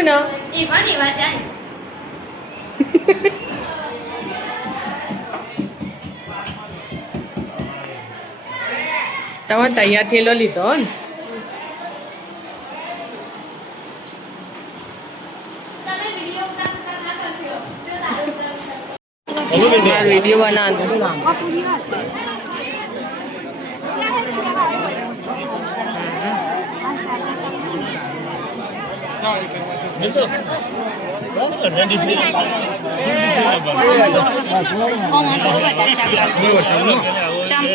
કોણ એ પણ એવા જાય તમે તૈયાર થયેલો લીધો ને વિડીયો બનાવવાનો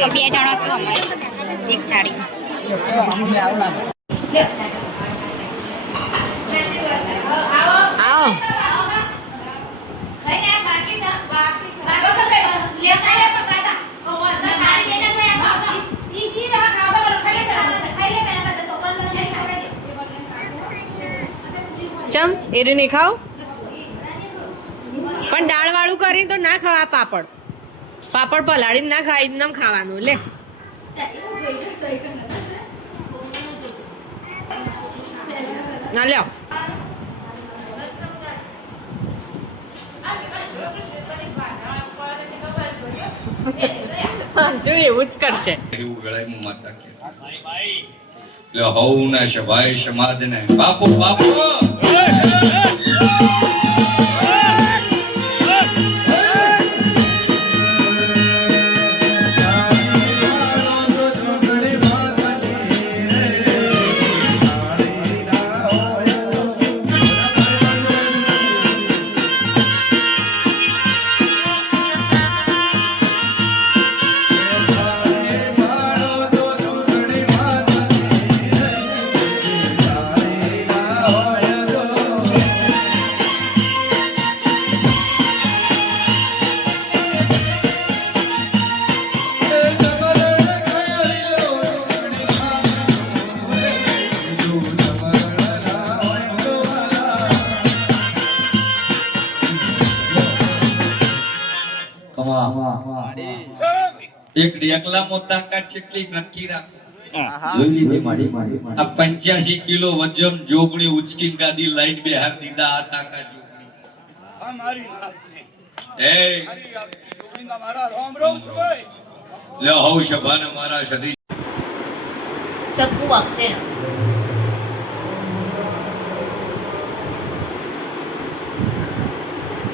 બે જણા શું અમારે એક થાળી આવો ચમ એરી નહીં ખાવ પણ દાળ વાળું કરીને તો ના ખાવા પાપડ પાપડ પલાળીને ના ખાવા એમ ખાવાનું લે ના લ્યો જો એવું જ કરશે એવું ગળામાં માતા કે લે હવ ના શભાઈ સમાજ ને બાપુ બાપુ એક એકલા મોતાકા કેટલી નક્કી રાખો જોઈ લીધી મારી આ 85 કિલો વજન જોગણી ઉચકીન ગાદી લાઈન બે હાથ દીધા આ તાકા જોગણી આ મારી વાત એ જોગણી ના મારા રામ રામ ભાઈ લે હવ શભાને મારા સદી ચક્કુ વાગશે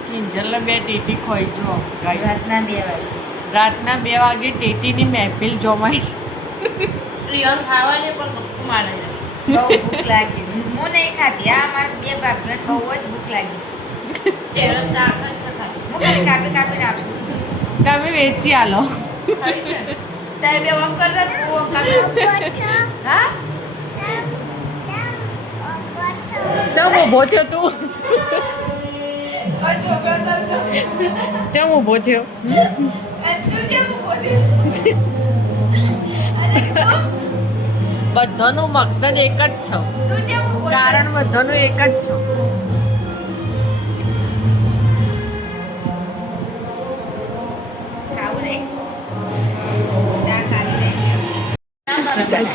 કિંજલ બે ટીટી ખોઈ જો રાતના 2 વાગે રાતના 2 વાગે ટેટીની મહેફિલ જોમાઈ પ્રિયમ ખાવાને પણ ગપ્પુ મારે બહુ ભૂખ લાગી હું નહીં ખાતી આ મારે બે બાપને બહુ જ ભૂખ લાગી છે એનો ચા ખાય છે ખાલી હું ખાલી કાપી કાપીને આપું છું તમે વેચી આલો ખાઈ છે તારે બે ઓમ કર તું ઓમ કાપી હા ચમ ઊભો થયો તું ચમ ઊભો થયો બધાનો મકસદ એક જ છે કારણ બધાનું એક જ છે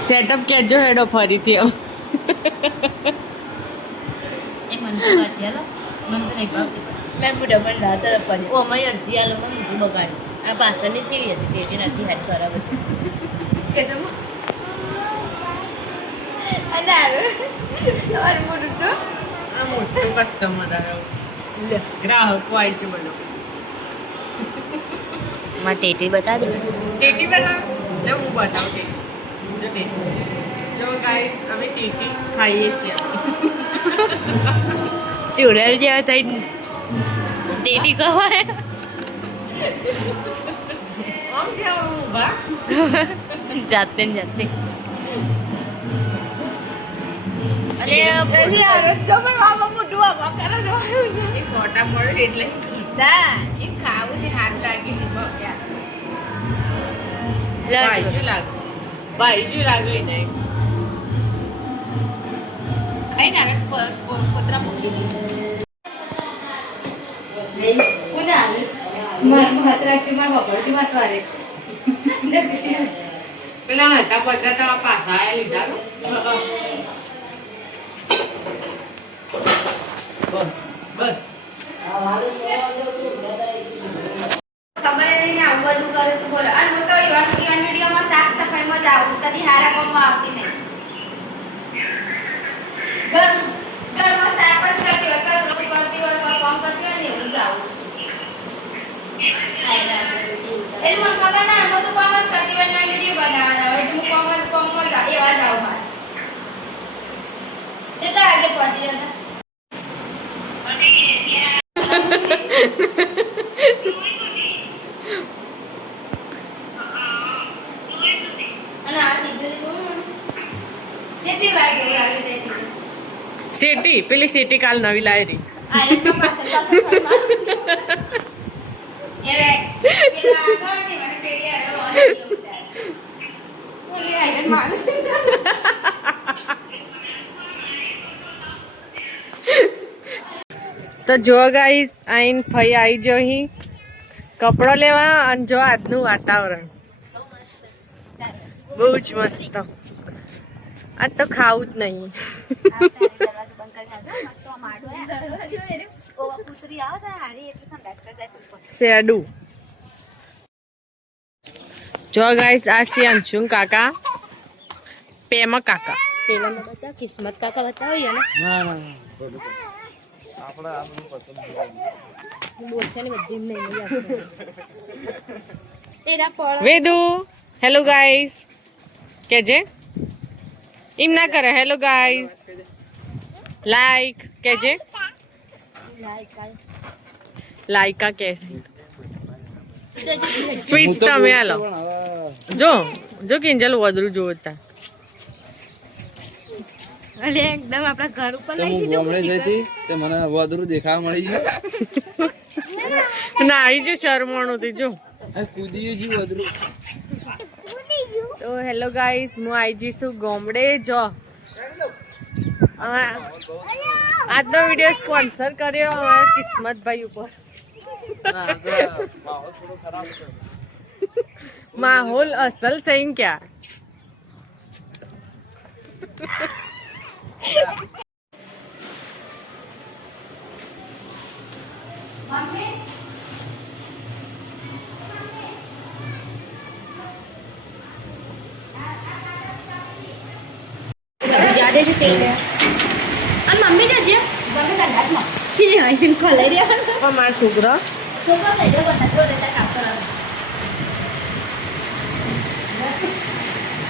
સેટઅપ કેજો હેડો ફરીથી આવ એ મન તો ગાંઠિયા લો મન તો નહીં ભાવતી મેં મોઢા મને રાત રપવાની ઓ અમારી અડધી આલો મને ઊંધી બગાડી આ પાછળની ચીડી હતી ટેટી નાથી હાથ ખરાબ હતી કે તમે અને આવે તમારું મોઢું તો આ મોટું કસ્ટમર આવ્યો લે ગ્રાહકો આવી છે બોલો માં ટેટી બતા દે ટેટી બના લે હું બતાવું ટેટી જો ટેટી જો ગાઈસ અમે ટેટી ખાઈએ છીએ ચૂડેલ જેવા થઈ ટેટી કહેવાય આમ કેવું ઊભા જાતે ને જાતે અરે યાર તમે મામા મોઢું આવા કરો છો એ સોટા પડે એટલે ના એ ખાવું છે હાથ લાગી છે બહુ યાર બાઈજુ લાગે નહીં કઈ ના આવે પોતરા મોઢું કોને આવે માર હાથ રાખજો માર બપોરથી વાસવારે ને પછી પેલા હતા પચાસ પાછા લીધા બસ ખબર નહીં ને આવું બધું કરે છે બોલો. અને હું તો ઇવન વિડીયોમાં સાફ સફાઈમાં જ આવું છું, કદી હારા કામમાં આવતી નહીં. ઘરમાં સાફ જ કરતી હોય, કચરો કરતી હોય, કોઈ કામ કરતી હોય ને એવું જ આવું છું. એટલે મને ખબર ના હું તો કામ જ કરતી હોય ને વિડીયો બનાવવાના હોય એટલે હું કામ જ એવા જ આવું મારે. કેટલા વાગે પહોંચી હતા? કેટલી વાર કેવું લાગે તે દીધું? સેટી પેલી સેટી કાલ નવી લાવી આયરનો પાછળ એ રે પેલા આગળ ને મને ચેડી આલો ઓલી આયરન માણસ તો જો ગાઈસ આઈન ફઈ આવી જો અહીં કપડો લેવા અને જો આજનું વાતાવરણ બહુ જ મસ્ત. આજ તો ખાવું જ નહીં. શેડું જો ગાઈસ આ છે અંશુન કાકા, પેમા કાકા. પેલા બતા કિસ્મત કાકા બતાવીએ ને બોલ છે ને બધી નહીં એરા પળ વેદુ હેલો ગાઈસ કેજે એમ ના કરે. હેલો ગાઈસ લાઈક કેજે. લાઈકા કેસી સ્પીચ તમે આલો. જો જો કિંજલ વધુ જોતા અરે એકદમ આપણા ઘર ઉપર તો હું ગામડે જઈ હતી તો મને વાદળું દેખાવા મળી ગયું. ના આવી જો શરમાણું થી જો આ કૂદી ગયું વાદળું. તો હેલો ગાઈસ હું આવી જઈશું ગામડે. જો આજનો વિડીયો સ્પોન્સર કર્યો અમારા કિસ્મતભાઈ ઉપર. માહોલ અસલ છે એમ ક્યાં. જાદે છે તેલ અને મમ્મી જજે ગમે કદાચમાં કે આઈન ખોલાઈ રહ્યા પણ મારા છોકરા તો કોણ લઈ જાવ બધા જોડે કામ કરવા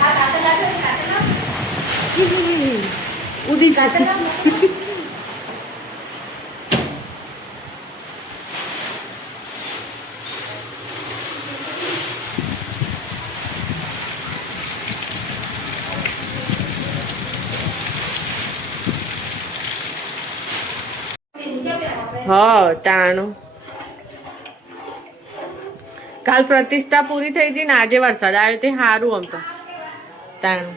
આ કાતે લાગે કાતે ના ઉડી કાતે ના હા તાણું કાલ પ્રતિષ્ઠા પૂરી થઈ ગઈ ને આજે વરસાદ આવ્યો તે સારું આમ તો તાણું